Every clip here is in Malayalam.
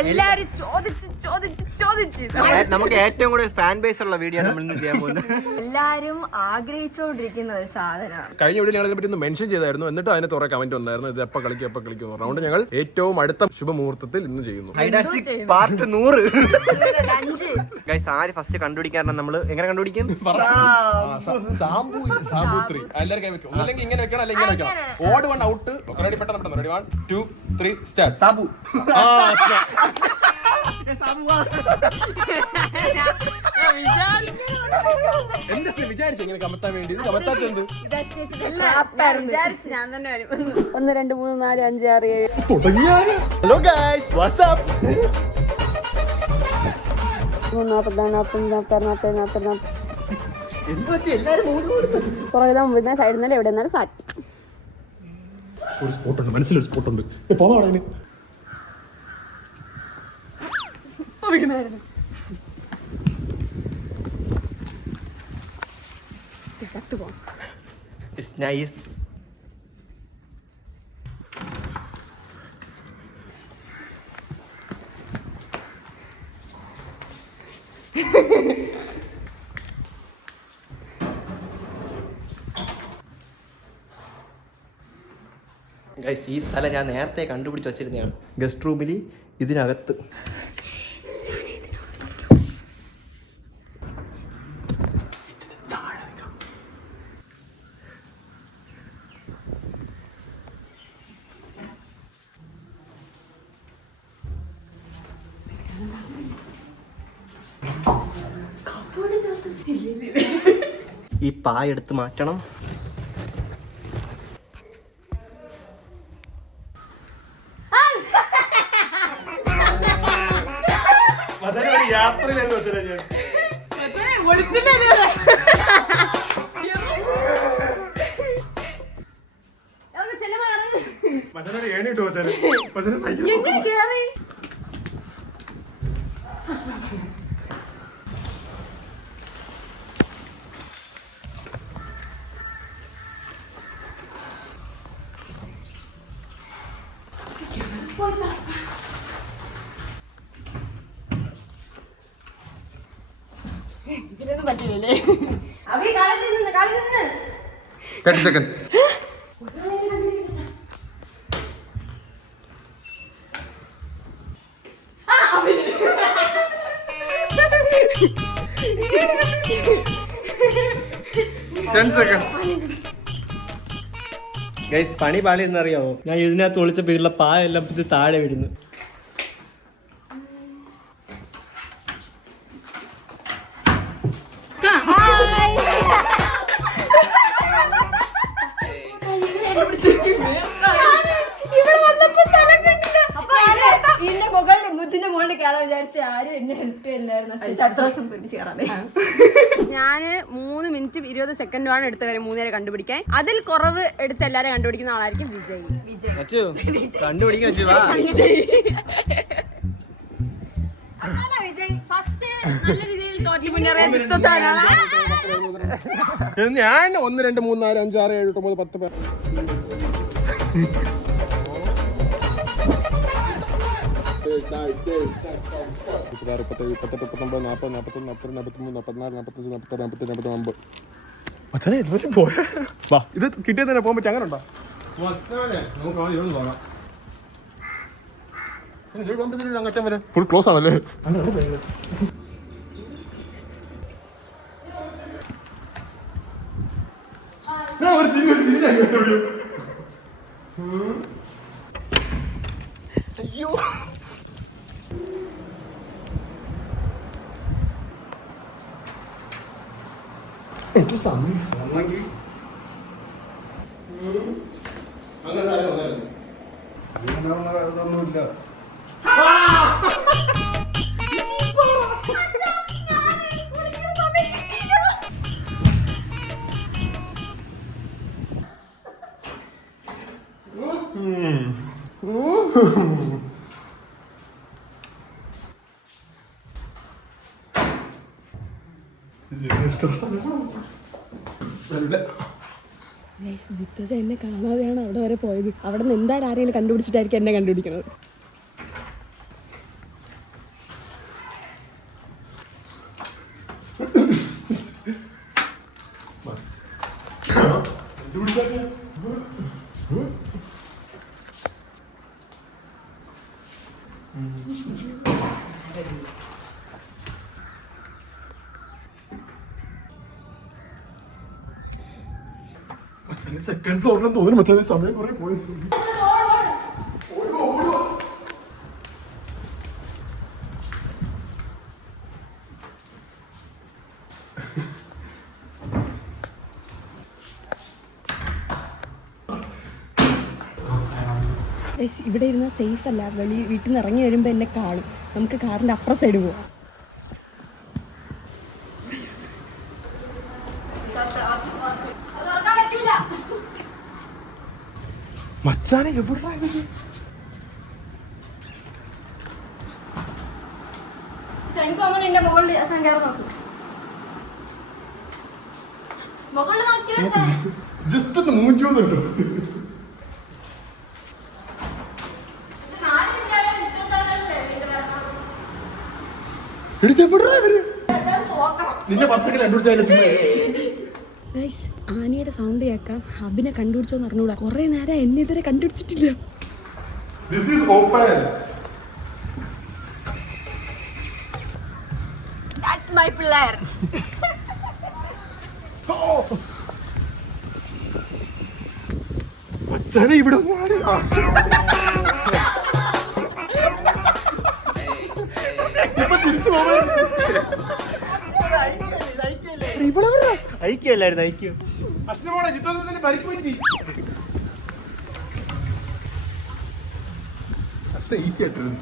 എല്ലാരും ചോദിച്ച് നമുക്ക് ഏറ്റവും കൂടുതൽ ഫാൻ ബേസ് ഉള്ള വീഡിയോ നമ്മൾ ഇന്ന് ചെയ്യാൻ പോകുന്നത്. എല്ലാരും ആഗ്രഹിച്ചുകൊണ്ടിരിക്കുന്ന ഒരു സാധനമാണ്. കഴിഞ്ഞ വീഡിയോ ഞങ്ങൾ ഇതിനെ പറ്റി മെൻഷൻ ചെയ്തായിരുന്നു. എന്നിട്ട് അതിന് കുറെ കമന്റ് വന്നായിരുന്നു, ഇത് എപ്പോൾ കളിക്കും അതുകൊണ്ട് ഞങ്ങൾ ഏറ്റവും അടുത്ത ശുഭമുഹൂർത്തത്തിൽ ഇന്ന് ചെയ്യുന്നു. പാർട്ട് 100. ഗൈസ്, ആര് ഫസ്റ്റ് കണ്ടുപിടിക്കാറുണ്ട്? നമ്മൾ എങ്ങനെ കണ്ടുപിടിക്കും? സാമ്പൂത്രി എല്ലാവരും കൈ വെക്കും. അല്ലെങ്കിൽ ഇങ്ങനെ വെക്കണം, അല്ലെങ്കിൽ ഇങ്ങനെ വെക്കണം. ഓട് 1 ഔട്ട്. റെഡി? പെട്ടെന്ന് റെഡി. 1 2 3 സ്റ്റാർട്ട്. സാബു. എന്താ വിചാരിച്ചു ഇങ്ങനെ കമത്താൻ വേണ്ടി? കമത്താത്തെന്ത്? 1 2 3 4 5 6 7 തുടങ്ങിയാൽ. Hello guys, WhatsApp. 40 പുറകെ സൈഡിൽ നിന്ന് എവിടെ നിന്നാലും സാറ്റ്. ഒരു സ്പോട്ടുണ്ട്, മനസ്സിലൊരു സ്പോട്ടുണ്ട്. പോവാണ് ഗൈസ്, ഈ സ്ഥലം ഞാൻ നേരത്തെ കണ്ടുപിടിച്ച് വച്ചിരുന്നതാണ്. ഗസ്റ്റ് റൂമിൽ ഇതിനകത്ത്. ഈ പായ എടുത്ത് മാറ്റണം. പറ്റില്ലേ? 30 seconds. ഗൈസ്, പണി പാളി എന്നറിയാമോ? ഞാൻ ഇതിനകത്ത് ഒളിച്ചപ്പോ ഇതിലുള്ള പായെല്ലാം ഇത് താഴെ വീഴുന്നു. ഞാന് 3 മിനിറ്റും 20 സെക്കൻഡുമാണ് എടുത്തവരെ 3 കണ്ടുപിടിക്കാൻ. അതിൽ കുറവ് എടുത്ത് എല്ലാരും കണ്ടുപിടിക്കുന്ന ആളായിരിക്കും വിജയ്. ഞാൻ 1 2 3 4 5 6 7 9 10 പേർ. ഇത് കിട്ടിയത് തന്നെ പോകാൻ പറ്റും. അങ്ങനെ ഉണ്ടോ? അങ്ങറ്റം വരെ ഫുൾ ക്ലോസ് ആണല്ലേ? അയ്യോ, എനിക്ക് സമയം അങ്ങനെയുള്ള കാര്യമൊന്നുമില്ല. ജിത്തജ എന്നെ കാണാതെയാണ് അവിടെ വരെ പോയത്. അവിടെ നിന്ന് എന്തായാലും ആരെങ്കിലും കണ്ടുപിടിച്ചിട്ടായിരിക്കും എന്നെ കണ്ടുപിടിക്കുന്നത്. സെക്കൻഡ് ഫ്ലോറിലും തോന്നുന്നു മച്ചാ സമയം കുറെ പോയി. ഇവിടെ ഇരുന്നാൽ സേഫ് അല്ല. വീട്ടിൽ നിന്ന് ഇറങ്ങി വരുമ്പോൾ എന്നെ കാണും. നമുക്ക് കാറിന്റെ അപ്പുറം സൈഡ് പോവാം. മച്ചാനെ എവിടെ ജസ്റ്റ് ഒന്ന് മൂഞ്ചോന്നുണ്ടോ? നിന്നെ 10 സെക്കൻഡ് കണ്ടുപിടിച്ചാലും ആനയുടെ സൗണ്ട് കേൾക്കാം. അബിനെ കണ്ടുപിടിച്ചോന്ന് അറിഞ്ഞൂടാ. കുറെ നേരം എന്നെ ഇതുവരെ കണ്ടുപിടിച്ചിട്ടില്ല. This is open. That's my പിള്ളേർ. മച്ചാനെ ഇവിടെ ഇപ്പൊ തിരിച്ചു പോവാൻ ഐക്യല്ലായിരുന്നു ഐക്യം. അശ്വമോളെ ചിത്രത്തിൽ പരിക്ക് പറ്റി. അത്ര ഈസി ആയിട്ടിരുന്നു.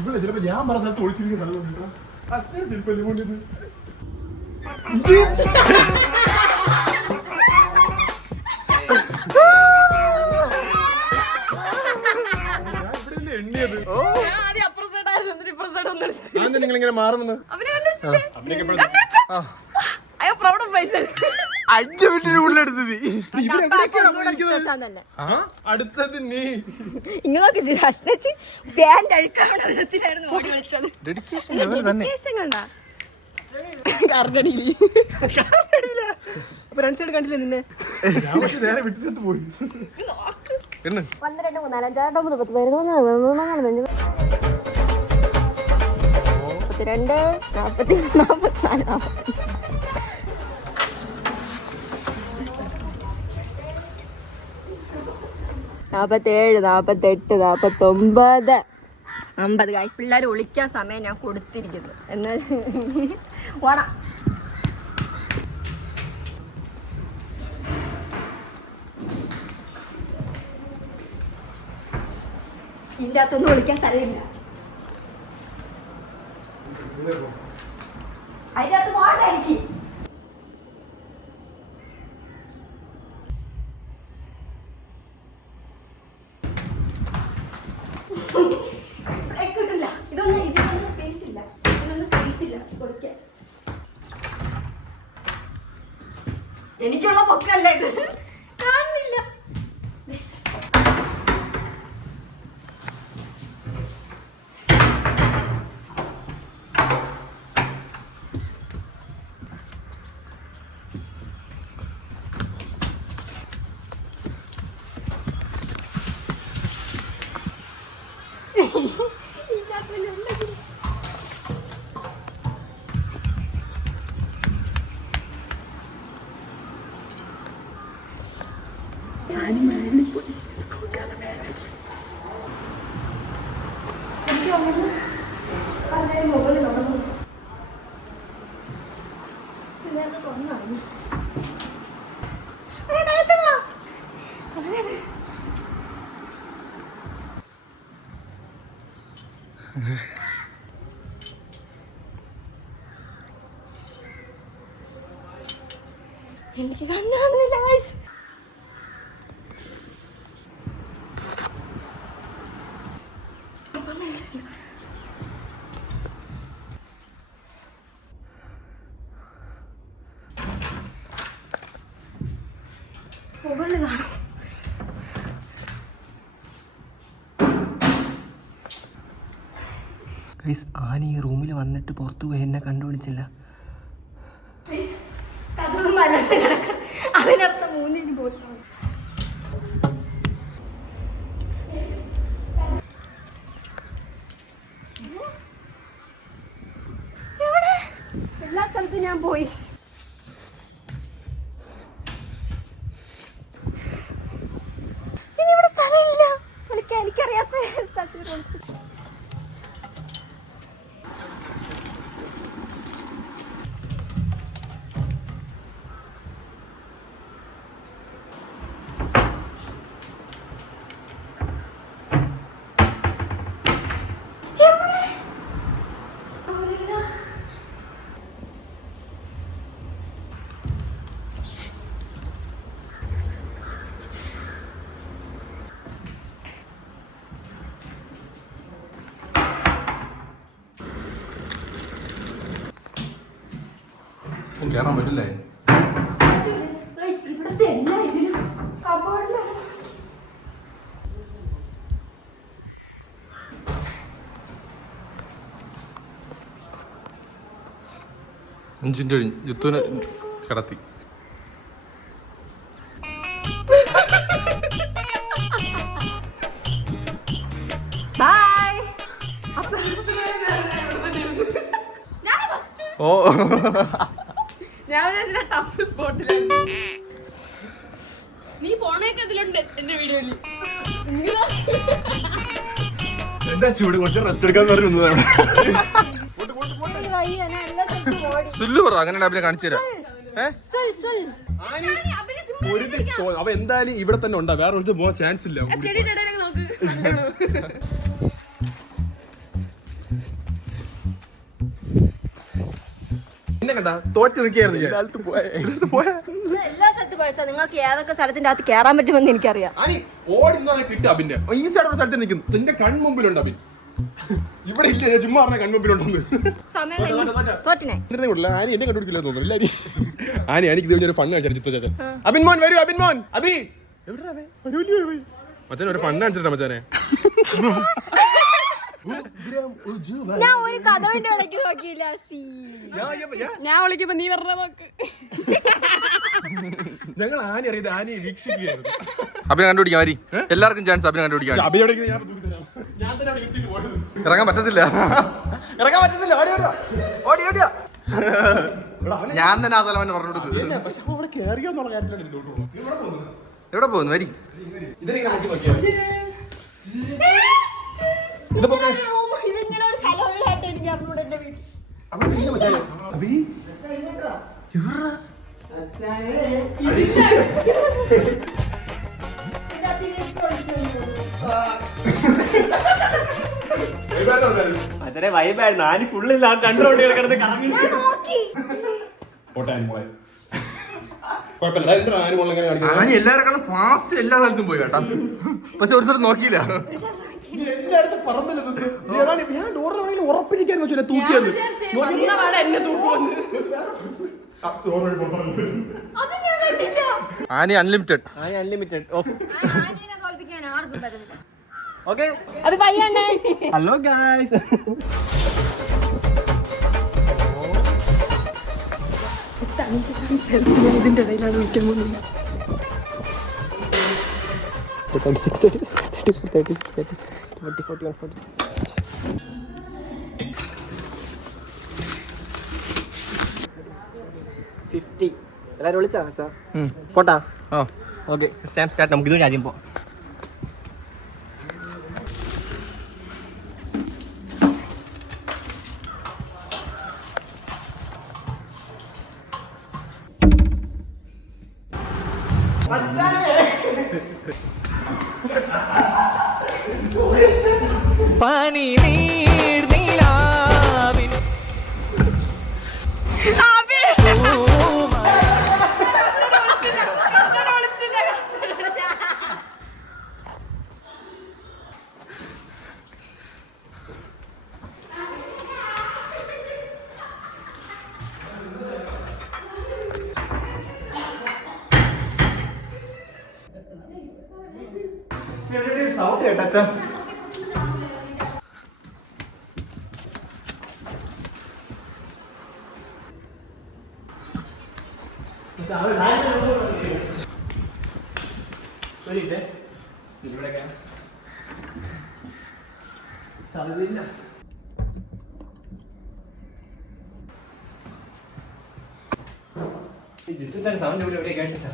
ഇവിടെ ചിലപ്പോ ഞാൻ പറഞ്ഞ സ്ഥലത്ത് ഒളിച്ചിരിക്കുന്ന സ്ഥലമുണ്ടോ? അശ്വ ചിലപ്പോ ഇത് നിങ്ങളിങ്ങനെ മാറുന്നത് 5 മിനിറ്റിന് കൂടുതലെടുത്തത്. അടുത്തത് നീ ഫ്രണ്ട് സൈഡ് കണ്ടില്ലേ നിന്നെ? നേരെ വിട്ടിട്ട് പോയി. 12, 3, 4, 5, 6, 9, 10, 11, 12, 42, 44, 47, 48, 49, 50. ഗൈസ്, പിള്ളേർ ഒളിക്കാൻ സമയം ഞാൻ കൊടുത്തിരിക്കുന്നു. എന്നാൽ ഓടാ. ഇതിൻ്റെ അകത്തൊന്നും ഒളിക്കാൻ സ്ഥലമില്ല. അതിൻ്റെ അകത്ത് പോകണ്ട എനിക്ക്. കിട്ടില്ല. ഇതിനൊന്നും സ്പേസ് ഇല്ല. പൊളിക്കാൻ എനിക്കുള്ള പൊക്കല്ല ഇത്. കാണുന്നില്ല. എനിക്ക് കണ്ണാണെന്നില്ല. മുകളിൽ കാണും. ഗൈസ് ആന ഈ റൂമിൽ വന്നിട്ട് പുറത്തു പോയി എന്നെ കണ്ടുപിടിച്ചില്ല. അതിനർത്ഥം മൂന്നിന് പോകുന്നു. എല്ലാ സ്ഥലത്തും ഞാൻ പോയി. ഇനി ഇവിടെ സ്ഥലമില്ല. എനിക്കറിയാത്ത സ്ഥലത്തിൽ കേറാൻ പറ്റില്ലേ? ഇവിടുത്തെ എല്ലാ ഇതിലും കബോർഡിലാണ്. അഞ്ചിൻ്റെ കഴിഞ്ഞ് ജിത്തുവിനെ കിടത്തി. ഓ ഞാൻ ടഫ് സ്പോട്ടിലാണ്. നീ പോണേക്ക് അതിലുണ്ട് എന്റെ വീഡിയോയില്. എന്താ ചൂട് കുറച്ച് റെസ്റ്റ് എടുക്കാൻ പറഞ്ഞതാണ്. സുല്ലു പറ അങ്ങനെ അഭിനെ കാണിച്ചു തരാം. അവ എന്തായാലും ഇവിടെ തന്നെ ഉണ്ടാ, വേറെ ഒരു പോകാൻ ചാൻസ് ഇല്ല. എന്നെ കണ്ടാ തോറ്റ് നിൽക്കായിരുന്നു. എല്ലാ സ്ഥലത്തും പോയാ നിങ്ങൾക്ക് ഏതൊക്കെ സ്ഥലത്തിന്റെ അകത്ത് കേറാൻ പറ്റുമെന്ന് എനിക്കറിയാം. ഓടുന്ന കിട്ടും അഭിന്റെ ഈ സൈഡ് സ്ഥലത്ത് നിൽക്കുന്നു. നിന്റെ കൺമുമ്പിലുണ്ട് അഭിൻ. ഇവിടെ ഇല്ല, ചുമ്മാ പറഞ്ഞ കൺമുമ്പിലുണ്ടെന്ന്. ആനി എന്നെ കണ്ടുപിടിക്കില്ല തോന്നുന്നു. ആനി എനിക്ക് ഒരു ഫണ്ട് കാണിച്ചു ചാച്ചൻ. അഭിൻ മോൻ വരൂ, അഭിൻ മോൻ. അഭി മച്ചാൻ ഒരു ഫണ്ട് കാണിച്ചിട്ടാ മച്ചാനെ. ഞാൻ ഒരു കഥവിന്റെ ഇടയ്ക്ക് നോക്കിയില്ല. ഞാൻ വിളിക്കുമ്പോ നീ പറഞ്ഞ നോക്ക്. ഞങ്ങൾ ആനി അറിയത് ആനയെ വീക്ഷിക്കുകയായിരുന്നു. അഭിനെ കണ്ടുപിടിക്കാൻ മതി. എല്ലാവർക്കും ചാൻസ് അഭിനെ കണ്ടുപിടിക്കാൻ. ഇറങ്ങാൻ പറ്റത്തില്ല, ഇറങ്ങാൻ പറ്റത്തില്ല. ഓടി ഓടിയാ ഞാൻ തന്നെ ആ സ്ഥലം പറഞ്ഞു കൊടുത്തത്. എവിടെ പോകുന്നു? വരി. ഇതിങ്ങനെ ഒരു സ്ഥലമുള്ളതായിട്ട് എനിക്ക് അറിഞ്ഞൂടെ എന്റെ വീട്ടിൽ. അച്ഛനെ വൈബായിരുന്നു. ആനി ഫുള്ളില്ല, കണ്ടോണ്ട് കിടന്ന് കറങ്ങി. ആനി എല്ലാവരെക്കാളും ഫാസ്റ്റ് എല്ലാ സ്ഥലത്തും പോയി കേട്ടാ. പക്ഷെ ഒരു സ്ഥലം നോക്കിയില്ല. എല്ലായിടത്തും പറന്നില്ല. ഉറപ്പിച്ചിരിക്കാന്ന് വെച്ചാൽ തൂക്കിയത് എന്നെ തൂക്കുവന്ന്. Annie unlimited. Annie unlimited. തോൽപ്പിക്കാൻ ആർക്കും പറ്റുന്നില്ല. ഓക്കെ, അത് പയ്യണ്ടേ. Hello guys. ഇതിന്റെ ഇടയിലാണ് വിളിക്കാൻ പോകുന്നത്. 50. എല്ലാരും വിളിച്ചാ പോട്ടാ? Okay, start. നമുക്ക് ഇത് രാജ്യം പോ. പനി നീർ നീലാവിൻ സൗണ്ട് കേട്ടാ. സൗണ്ട് ഇവിടെ എവിടെയാ കേട്ടിട്ടാ?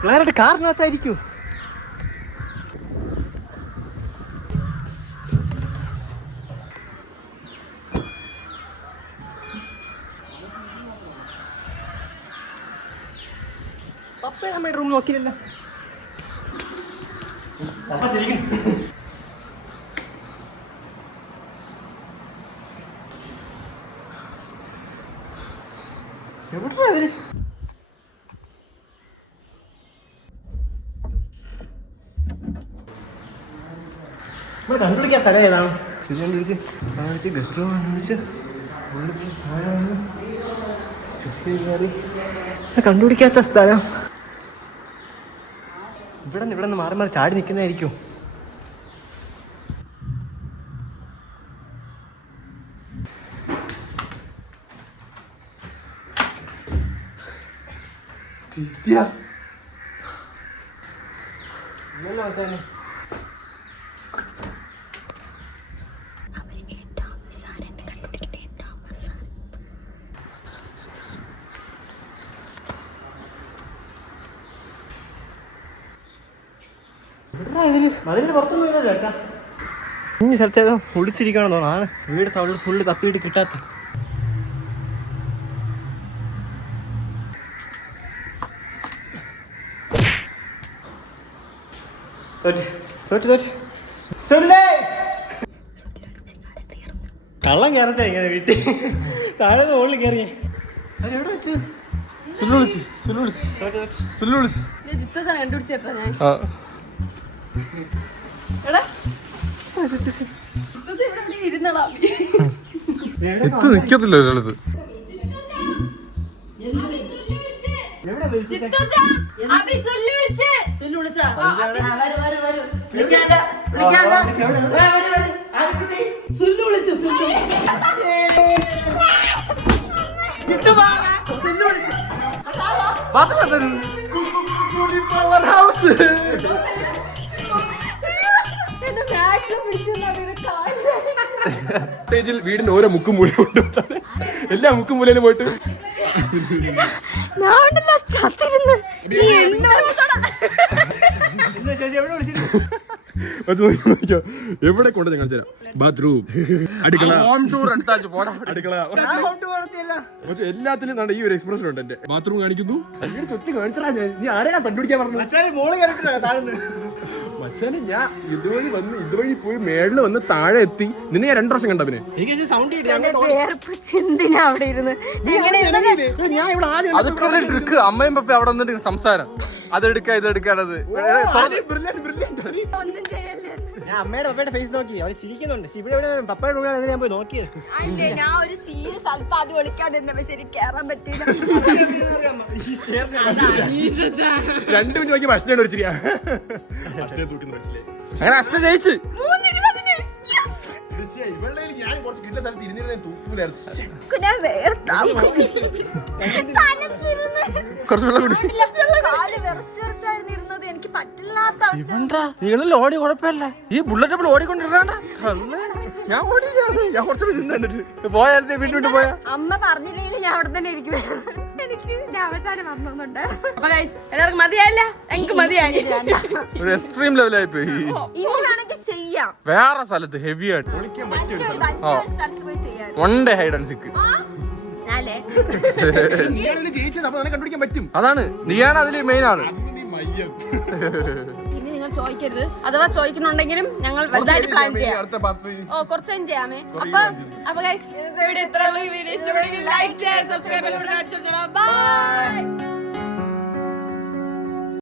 പിള്ളേരുടെ കാറിനകത്തായിരിക്കും. പപ്പ നമ്മുടെ റൂം നോക്കിയില്ലല്ലോ. പപ്പ ശരിക്കും എവിടാ അവര്? നമ്മൾ കണ്ടുപിടിക്കാൻ സ്ഥലം ഏതാണ്? ശരി കണ്ടുപിടിച്ച് ഗസ്റ്റ് റൂം കണ്ടുപിടിച്ച് കണ്ടുപിടിക്കാത്ത സ്ഥലം ഇവിടെ നിന്ന് മാറി മാറി ചാടി നിൽക്കുന്നതായിരിക്കും. മച്ചാനെ മതിലിന് പുറത്തൊന്നും ഇല്ലല്ലോ അച്ഛാ. ഇനി സ്ഥലത്തേതോ ഒളിച്ചിരിക്കണം തോന്നാണ്. വീട് സൗണ്ട് ഫുള്ള് തപ്പിയിട്ട് കിട്ടാത്ത. കള്ളം കയറത്തെ ഇങ്ങനെ വീട്ടിൽ താഴെ മുകളിൽ കയറിയേ. അവരെവിടെ വെച്ചു? കണ്ടുപിടിച്ചേട്ടാ ഞാൻ. ഇരുന്നടാ നിക്കത്തില്ല ഒരാളത്. വീടിന്റെ ഓരോ മുക്കും മൂലയും ഉണ്ട്. എല്ലാ മുക്കും മൂലയിലും പോയിട്ട് എവിടെ കൊണ്ട് ഞാൻ കാണിച്ചു തരാം. ബാത്റൂം, അടുക്കള, അടുക്കള, എല്ലാത്തിലും ഈ ഒരു എക്സ്പ്രഷൻ ഉണ്ട്. എന്റെ ബാത്റൂം കാണിക്കുന്നു. കാണിച്ചാ നീ ആരെയാ കണ്ടുപിടിക്കാൻ പറഞ്ഞു? മച്ചാനെ ഞാൻ ഇതുവഴി പോയി മേളില് വന്ന് താഴെ എത്തി. നിന്നെ ഞാൻ 2 വർഷം കണ്ട. പിന്നെ അമ്മയും പപ്പ അവിടെ വന്നിട്ട് സംസാരം അതെടുക്ക ഇതെടുക്കാനത്. ഞാൻ അമ്മയുടെ പപ്പയുടെ ഫേസ് നോക്കി. അവിടെ ചിരിക്കുന്നുണ്ട്. ഇവിടെ പപ്പയുടെ റൂമിലാണ് ഞാൻ പോയി നോക്കിയത്. ഞാൻ ഒരു സീരിയസ് സ്ഥലത്ത് ആദ്യം ഒളിക്കാതെ ശരി കേറാൻ പറ്റില്ല. 2 മിനിറ്റ് നോക്കി ഭക്ഷണം ഒഴിച്ചിരിക്കാ. അങ്ങനെ അച്ഛൻ ജയിച്ച്. ഞാൻ കുറച്ച് കിട്ടുന്ന സ്ഥലത്ത് ഇരുന്നിരുന്ന തൂക്കൂലായിരുന്നു. എനിക്ക് പറ്റില്ലാത്ത നിങ്ങളിൽ ഓടി കുഴപ്പമില്ല. ഈ ബുള്ളറ്റ് ഓടിക്കൊണ്ടിരുന്ന ഞാൻ ഓടിയില്ല. ഞാൻ കുറച്ച് നിന്നിട്ട് പോയാലത്തെ വീണ്ടും പോയാ. അമ്മ പറഞ്ഞില്ലെങ്കിൽ ഞാൻ അവിടെ തന്നെ ഇരിക്കുവായിരുന്നു. എനിക്ക് അവസാനം വന്നോന്നുണ്ട്. എല്ലാവർക്കും മതിയായില്ല. എനിക്ക് മതിയായി. ഒരു എക്സ്ട്രീം ലെവലായി പോയി. ഇനി വേണമെങ്കിൽ ചെയ്യാം. വേറെ സ്ഥലത്ത് ഹെവി ആയിട്ട് സ്ഥലത്ത് പോയി ചെയ്യാം. 1 ഡേ ഹൈഡ് ആൻഡ് സീക്ക്. ജയിച്ചത് അപ്പൊ കണ്ടുപിടിക്കാൻ പറ്റും. അതാണ് നീയാണ് അതില് മെയിൻ ആണ്. ഇനി നിങ്ങൾ ചോദിക്കരുത്. അഥവാ ചോദിക്കുന്നുണ്ടെങ്കിലും ഞങ്ങൾ വലുതായിട്ട് പ്ലാൻ ചെയ്യാം. അടുത്ത പാർട്ടി കുറച്ച് ടൈം ചെയ്യാമേ. അപ്പൊ ഗൈസ് വീഡിയോ ഇത്രയുള്ളൂ. ഈ വീഡിയോ ഇഷ്ടപ്പെടുമെങ്കിൽ ലൈക്ക് ഷെയർ സബ്സ്ക്രൈബ് ബൈ.